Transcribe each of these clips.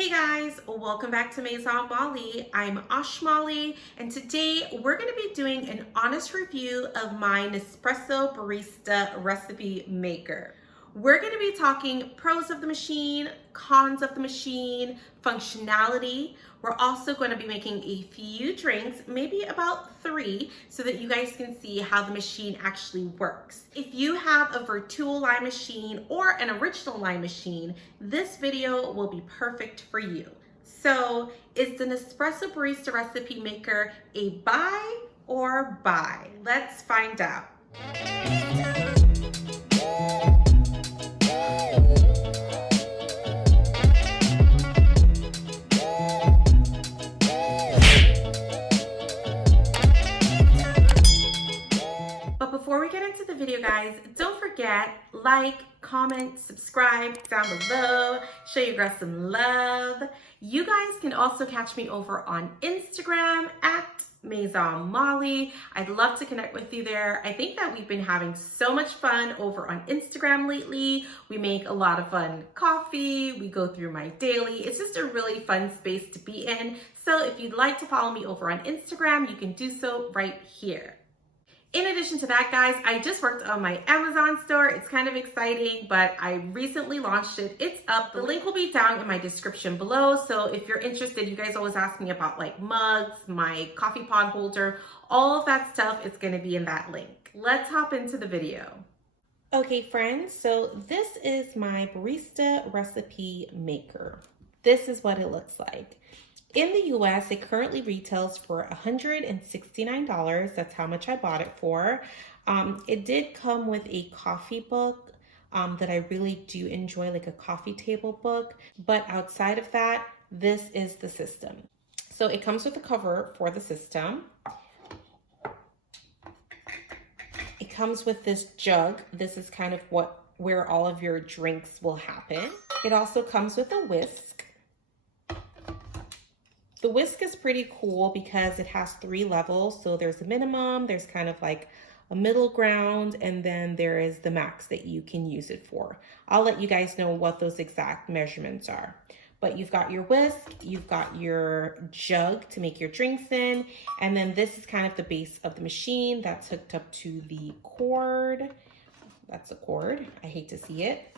Hey guys, welcome back to Maison Malli. I'm Ashmalli, and today we're going to be doing an honest review of my Nespresso Barista recipe maker. We're going to be talking pros of the machine, cons of the machine, functionality. We're also going to be making a few drinks, maybe about 3, so that you guys can see how the machine actually works. If you have a Vertuo line machine or an original line machine, this video will be perfect for you. So, is the Nespresso Barista recipe maker a buy or buy? Let's find out. Before we get into the video, guys, don't forget, like, comment, subscribe down below, show your girls some love. You guys can also catch me over on Instagram at Maison Malli. I'd love to connect with you there. I think that we've been having so much fun over on Instagram lately. We make a lot of fun coffee. We go through my daily. It's just a really fun space to be in. So if you'd like to follow me over on Instagram, you can do so right here. In addition to that, guys, I just worked on my Amazon store. It's kind of exciting, but I recently launched it. It's up. The link will be down in my description below. So if you're interested, you guys always ask me about like mugs, my coffee pod holder, all of that stuff. It's going to be in that link. Let's hop into the video. Okay, friends, so this is my barista recipe maker. This is what it looks like. In the US, it currently retails for $169. That's how much I bought it for. It did come with a coffee book that I really do enjoy, like a coffee table book. But outside of that, this is the system. So it comes with a cover for the system. It comes with this jug. This is kind of where all of your drinks will happen. It also comes with a whisk. The whisk is pretty cool because it has 3 levels. So there's a minimum, there's kind of like a middle ground, and then there is the max that you can use it for. I'll let you guys know what those exact measurements are. But you've got your whisk, you've got your jug to make your drinks in, and then this is kind of the base of the machine that's hooked up to the cord. That's the cord, I hate to see it.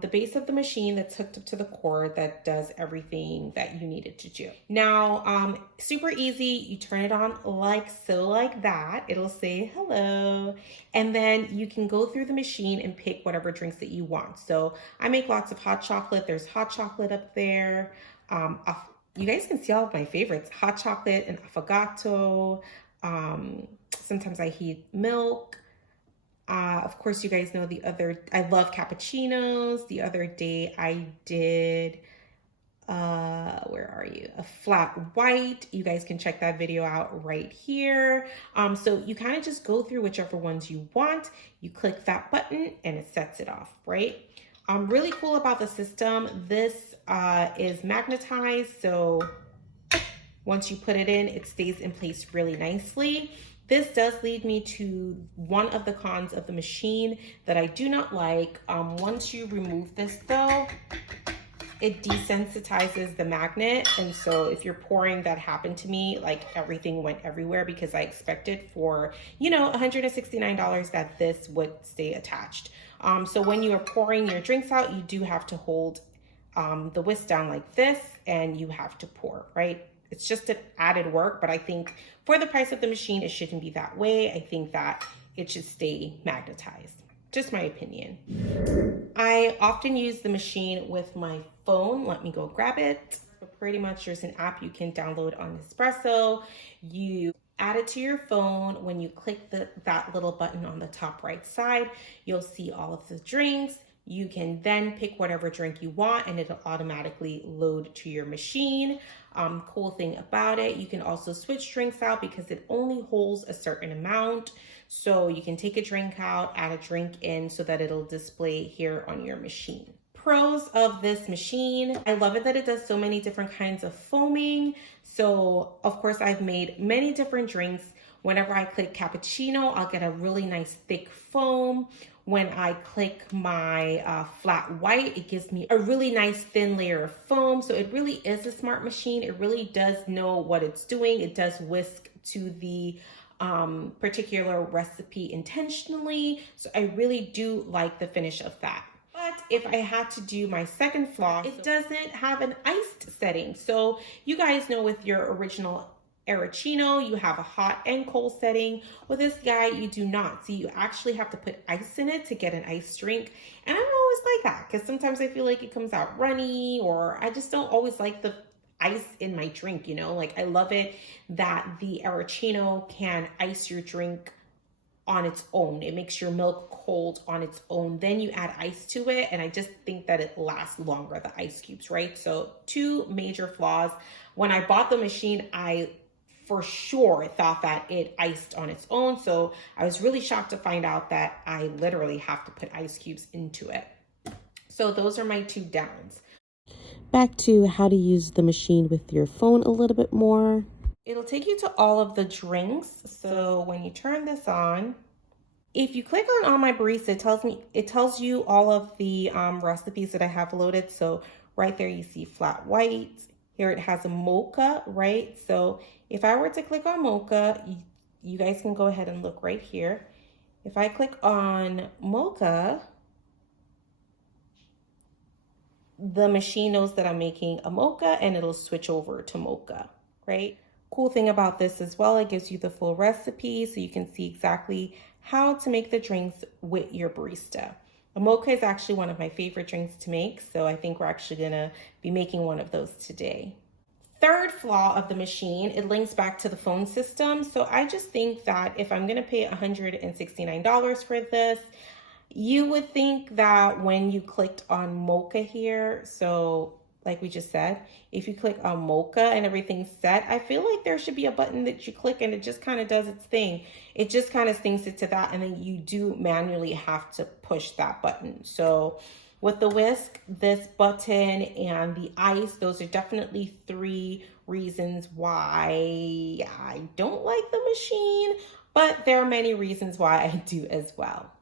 The base of the machine that's hooked up to the cord that does everything that you need it to do. Now, super easy. You turn it on like so, like that. It'll say hello. And then you can go through the machine and pick whatever drinks that you want. So I make lots of hot chocolate. There's hot chocolate up there. You guys can see all of my favorites. Hot chocolate and affogato. Sometimes I heat milk. Of course, you guys know I love cappuccinos. The other day I did, where are you? A flat white. You guys can check that video out right here. So you kind of just go through whichever ones you want. You click that button and it sets it off, right? Really cool about the system. This is magnetized. So once you put it in, it stays in place really nicely. This does lead me to one of the cons of the machine that I do not like. Once you remove this though, it desensitizes the magnet. And so if you're pouring, that happened to me, like everything went everywhere because I expected for, $169 that this would stay attached. So when you are pouring your drinks out, you do have to hold the whisk down like this and you have to pour, right? It's just an added work, but I think for the price of the machine, it shouldn't be that way. I think that it should stay magnetized. Just my opinion. I often use the machine with my phone. Let me go grab it. But pretty much there's an app you can download on Nespresso. You add it to your phone. When you click that little button on the top right side, you'll see all of the drinks. You can then pick whatever drink you want and it'll automatically load to your machine. Cool thing about it, you can also switch drinks out because it only holds a certain amount. So you can take a drink out, add a drink in so that it'll display here on your machine. Pros of this machine, I love it that it does so many different kinds of foaming. So of course I've made many different drinks. Whenever I click cappuccino, I'll get a really nice thick foam. when I click my flat white, it gives me a really nice thin layer of foam. So it really is a smart machine. It really does know what it's doing. It does whisk to the particular recipe intentionally. So I really do like the finish of that. But if I had to do my second flaw, it doesn't have an iced setting. So you guys know with your original aeroccino, you have a hot and cold setting. With this guy, you do not. So you actually have to put ice in it to get an iced drink. And I don't always like that because sometimes I feel like it comes out runny, or I just don't always like the ice in my drink, you know? Like I love it that the aeroccino can ice your drink on its own. It makes your milk cold on its own. Then you add ice to it, and I just think that it lasts longer, the ice cubes, right? So two major flaws. When I bought the machine, I for sure thought that it iced on its own. So I was really shocked to find out that I literally have to put ice cubes into it. So those are my two downs. Back to how to use the machine with your phone a little bit more. It'll take you to all of the drinks. So when you turn this on, if you click on My Barista, it tells you all of the recipes that I have loaded. So right there you see flat white. Here it has a mocha, right? So if I were to click on mocha, you guys can go ahead and look right here. If I click on mocha, the machine knows that I'm making a mocha and it'll switch over to mocha, right? Cool thing about this as well, it gives you the full recipe so you can see exactly how to make the drinks with your barista. A mocha is actually one of my favorite drinks to make, so I think we're actually gonna be making one of those today. Third flaw of the machine, it links back to the phone system. So I just think that if I'm gonna pay $169 for this, you would think that when you clicked on mocha here, so like we just said, if you click on mocha and everything's set, I feel like there should be a button that you click and it just kind of does its thing. It just kind of syncs it to that, and then you do manually have to push that button. So with the whisk, this button, and the ice, those are definitely three reasons why I don't like the machine, but there are many reasons why I do as well.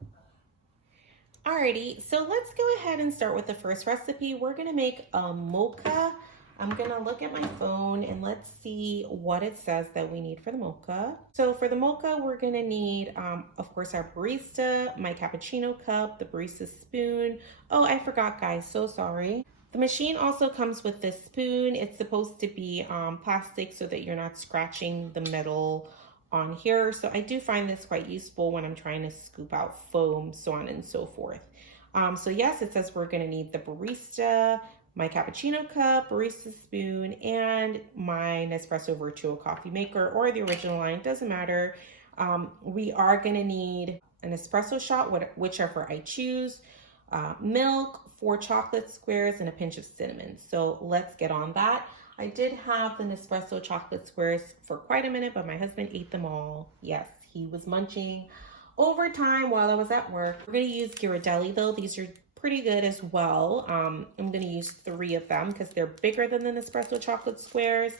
Alrighty, so let's go ahead and start with the first recipe. We're gonna make a mocha. I'm gonna look at my phone and let's see what it says that we need for the mocha. So for the mocha, we're gonna need, of course, our barista, my cappuccino cup, the barista spoon. Oh, I forgot, guys, so sorry. The machine also comes with this spoon. It's supposed to be plastic so that you're not scratching the metal on here. So I do find this quite useful when I'm trying to scoop out foam, so on and so forth. So yes, it says we're gonna need the barista, my cappuccino cup, barista spoon, and my Nespresso Vertuo coffee maker, or the original line, doesn't matter. We are gonna need an espresso shot, whichever I choose, milk, 4 chocolate squares, and a pinch of cinnamon. So let's get on that. I did have the Nespresso chocolate squares for quite a minute, but my husband ate them all. Yes, he was munching over time while I was at work. We're gonna use Ghirardelli though. These are pretty good as well. I'm gonna use 3 of them because they're bigger than the Nespresso chocolate squares.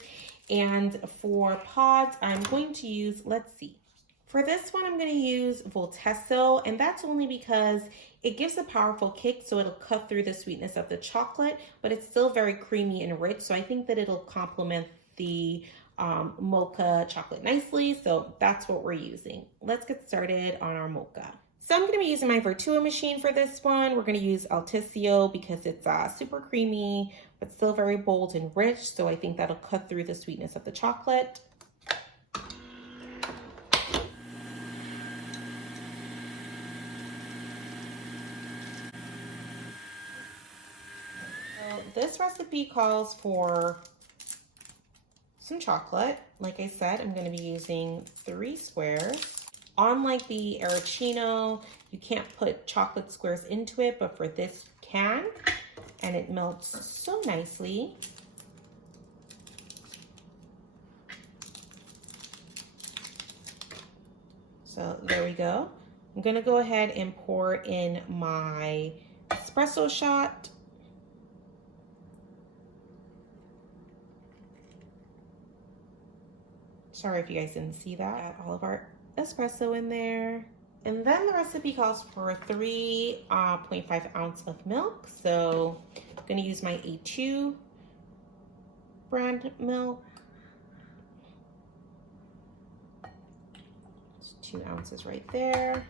And for pods, I'm going to use, let's see. For this one, I'm gonna use Voltesso, and that's only because it gives a powerful kick, so it'll cut through the sweetness of the chocolate, but it's still very creamy and rich, so I think that it'll complement the mocha chocolate nicely, so that's what we're using. Let's get started on our mocha. So I'm gonna be using my Vertuo machine for this one. We're gonna use Altisio because it's super creamy, but still very bold and rich, so I think that'll cut through the sweetness of the chocolate. This recipe calls for some chocolate. Like I said, I'm going to be using 3 squares. Unlike the aeroccino, you can't put chocolate squares into it, but for this you can, and it melts so nicely. So there we go. I'm going to go ahead and pour in my espresso shot. Sorry if you guys didn't see that. Add all of our espresso in there. And then the recipe calls for 3.5 ounce of milk. So I'm gonna use my A2 brand milk. It's 2 ounces right there.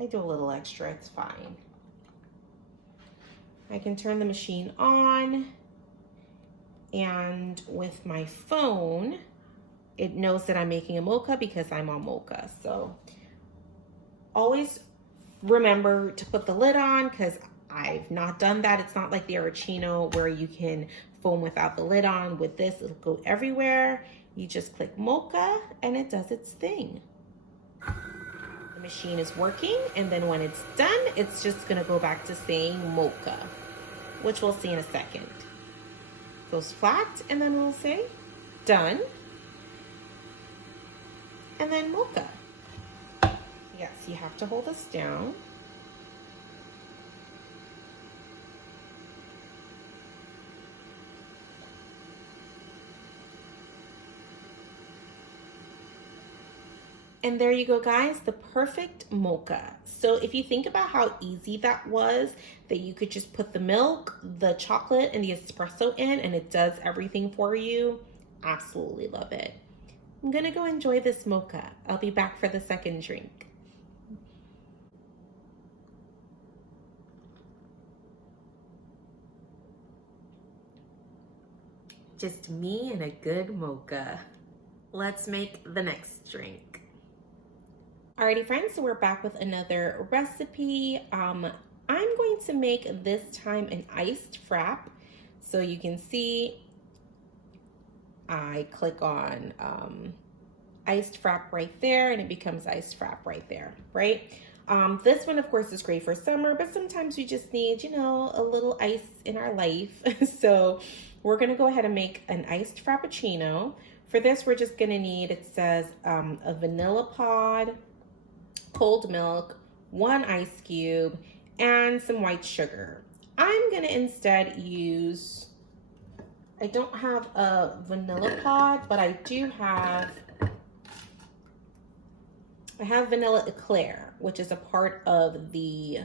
I do a little extra, it's fine. I can turn the machine on, and with my phone, it knows that I'm making a mocha because I'm on mocha. So always remember to put the lid on because I've not done that. It's not like the aeroccino where you can foam without the lid on. With this, it'll go everywhere. You just click mocha and it does its thing. The machine is working, and then when it's done, it's just gonna go back to saying mocha, which we'll see in a second. Goes flat, and then we'll say done, and then mocha. Yes, you have to hold this down. And there you go, guys, the perfect mocha. So if you think about how easy that was, that you could just put the milk, the chocolate, and the espresso in, and it does everything for you, absolutely love it. I'm gonna go enjoy this mocha. I'll be back for the second drink. Just me and a good mocha. Let's make the next drink. Alrighty friends, so we're back with another recipe. I'm going to make this time an iced frap. So you can see I click on iced frap right there, and it becomes iced frap right there, right? This one of course is great for summer, but sometimes we just need, you know, a little ice in our life. So we're gonna go ahead and make an iced frappuccino. For this, we're just gonna need, it says a vanilla pod, cold milk, 1 ice cube, and some white sugar. I'm gonna instead use, I don't have a vanilla pod, but I have vanilla eclair, which is a part of the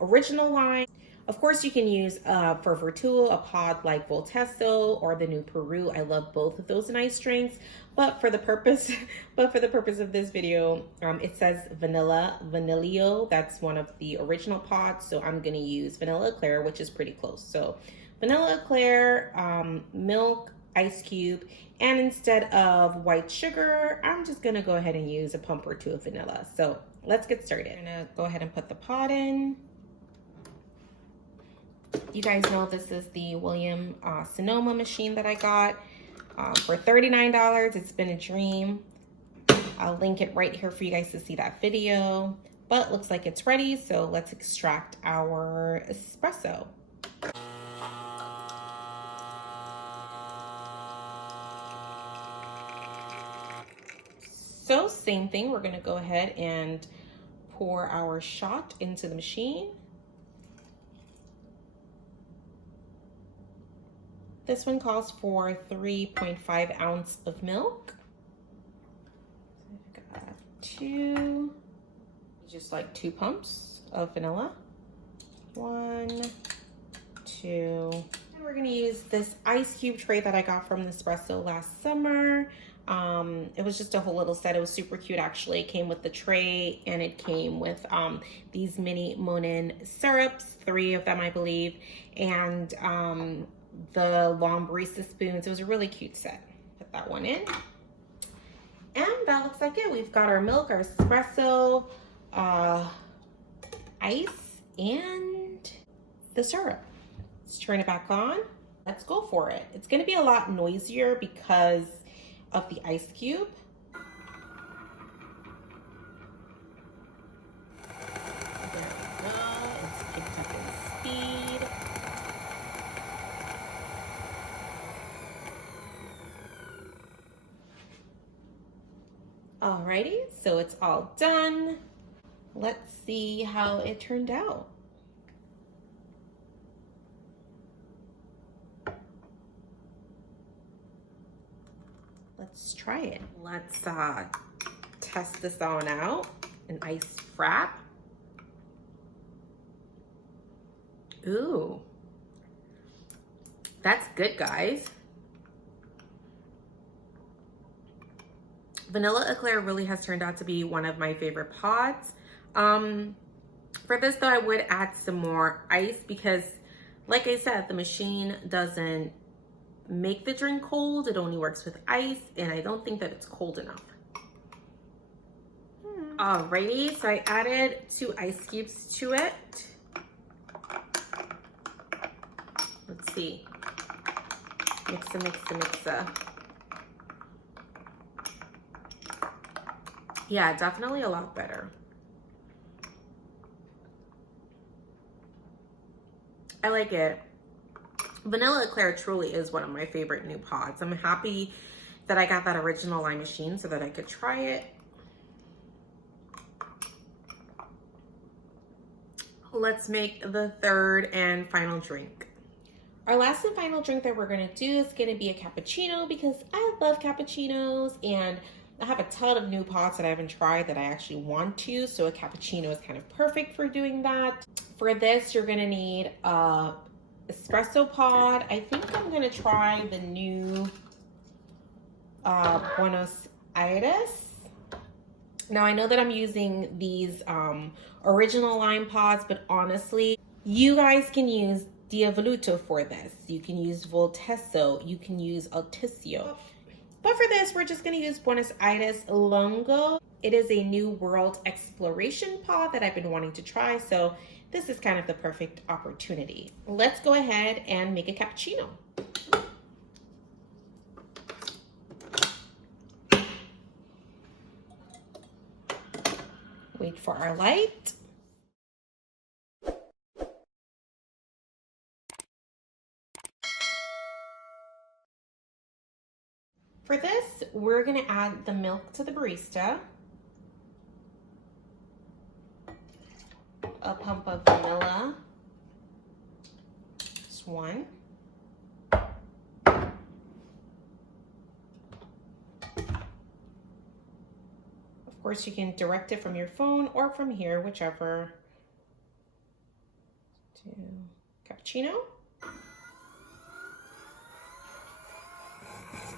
original line. Of course, you can use for Vertuo a pod like Voltesso or the new Peru. I love both of those nice drinks, but for the purpose of this video, it says Vanillio. That's one of the original pods, so I'm gonna use vanilla eclair, which is pretty close. So vanilla eclair, milk, ice cube, and instead of white sugar, I'm just gonna go ahead and use a pump or two of vanilla. So let's get started. I'm gonna go ahead and put the pod in. You guys know this is the William Sonoma machine that I got for $39. It's been a dream. I'll link it right here for you guys to see that video. But looks like it's ready, so let's extract our espresso. So same thing, we're gonna go ahead and pour our shot into the machine. This one calls for 3.5 ounce of milk. So I've got 2, just like 2 pumps of vanilla. 1, 2. And we're gonna use this ice cube tray that I got from Nespresso last summer. It was just a whole little set. It was super cute actually. It came with the tray, and it came with these mini Monin syrups, 3 of them I believe, and the long barista spoons. It was a really cute set. Put that one in. And that looks like it. We've got our milk, our espresso, ice, and the syrup. Let's turn it back on. Let's go for it. It's gonna be a lot noisier because of the ice cube. There we go. It's picked up in speed. Alrighty, so it's all done. Let's see how it turned out. let's try it. Let's test this on out. An iced frap. Ooh, that's good, guys. Vanilla eclair really has turned out to be one of my favorite pods. For this though, I would add some more ice because, like I said, the machine doesn't make the drink cold. It only works with ice, and I don't think that it's cold enough. Alrighty, so I added 2 ice cubes to it. Let's see. Mixa. Yeah, definitely a lot better. I like it. Vanilla eclair truly is one of my favorite new pods. I'm happy that I got that original line machine so that I could try it. Let's make the third and final drink. Our last and final drink that we're gonna do is gonna be a cappuccino because I love cappuccinos, and I have a ton of new pods that I haven't tried that I actually want to, so a cappuccino is kind of perfect for doing that. For this, you're gonna need a espresso pod. I think I'm gonna try the new Buenos Aires. Now I know that I'm using these original line pods, but honestly, you guys can use Diavoluto for this. You can use Voltesso, you can use Alticio. But for this, we're just gonna use Buenos Aires Longo. It is a new world exploration pod that I've been wanting to try, so this is kind of the perfect opportunity. Let's go ahead and make a cappuccino. Wait for our light. For this, we're gonna add the milk to the barista, a pump of vanilla, just 1. Of course, you can direct it from your phone or from here, whichever. To cappuccino.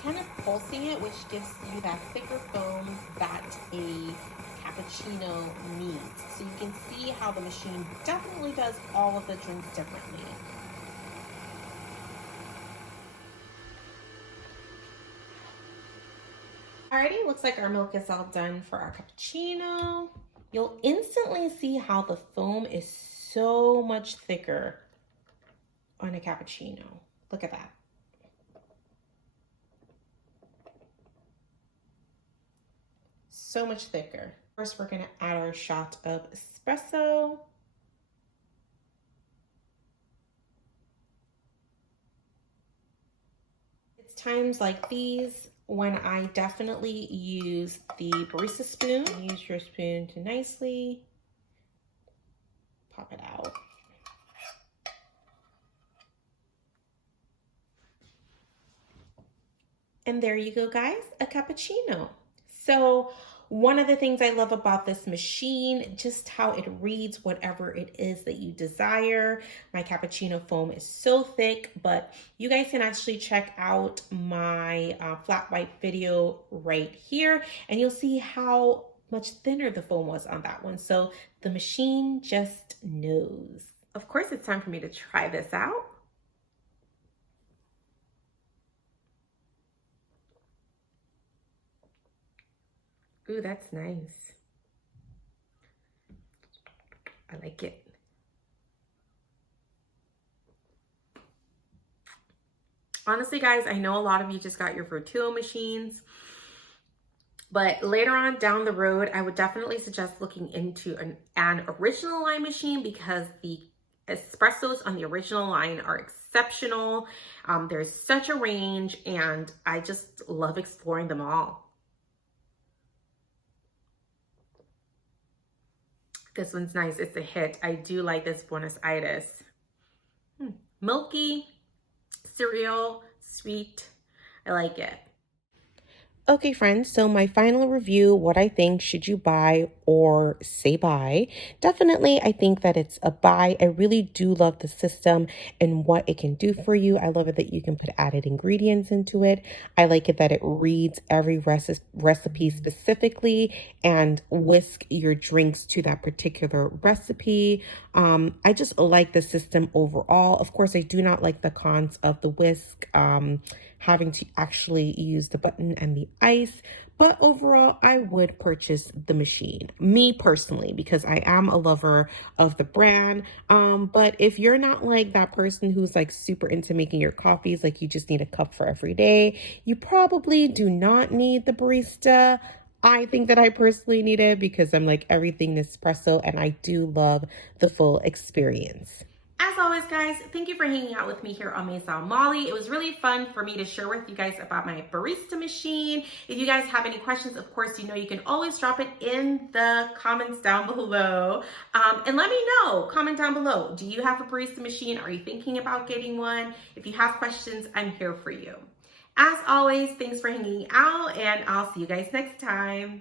Kind of pulsing it, which gives you that thicker foam that a cappuccino needs. So you can see how the machine definitely does all of the drinks differently. Alrighty, looks like our milk is all done for our cappuccino. You'll instantly see how the foam is so much thicker on a cappuccino. Look at that. So much thicker. First, we're gonna add our shot of espresso. It's times like these when I definitely use the barista spoon. Use your spoon to nicely pop it out. And there you go, guys, a cappuccino. So one of the things I love about this machine, just how it reads whatever it is that you desire. My cappuccino foam is so thick, but you guys can actually check out my flat white video right here, and you'll see how much thinner the foam was on that one. So the machine just knows. Of course, it's time for me to try this out. Ooh, that's nice. I like it. Honestly, guys, I know a lot of you just got your Vertuo machines, but later on down the road, I would definitely suggest looking into an original line machine because the espressos on the original line are exceptional. There's such a range, and I just love exploring them all. This one's nice. It's a hit. I do like this Buenos Aires. Milky, cereal, sweet. I like it. Okay, friends, so my final review, what I think, should you buy or say buy? Definitely, I think that it's a buy. I really do love the system and what it can do for you. I love it that you can put added ingredients into it. I like it that it reads every recipe specifically and whisk your drinks to that particular recipe. I just like the system overall. Of course, I do not like the cons of the whisk. Having to actually use the button and the ice. But overall, I would purchase the machine, me personally, because I am a lover of the brand. But if you're not like that person who's like super into making your coffees, like you just need a cup for every day, you probably do not need the barista. I think that I personally need it because I'm like everything Nespresso and I do love the full experience. As always, guys, thank you for hanging out with me here on Maison Malli. It was really fun for me to share with you guys about my barista machine. If you guys have any questions, of course, you know you can always drop it in the comments down below. And let me know, comment down below. Do you have a barista machine? Are you thinking about getting one? If you have questions, I'm here for you. As always, thanks for hanging out, and I'll see you guys next time.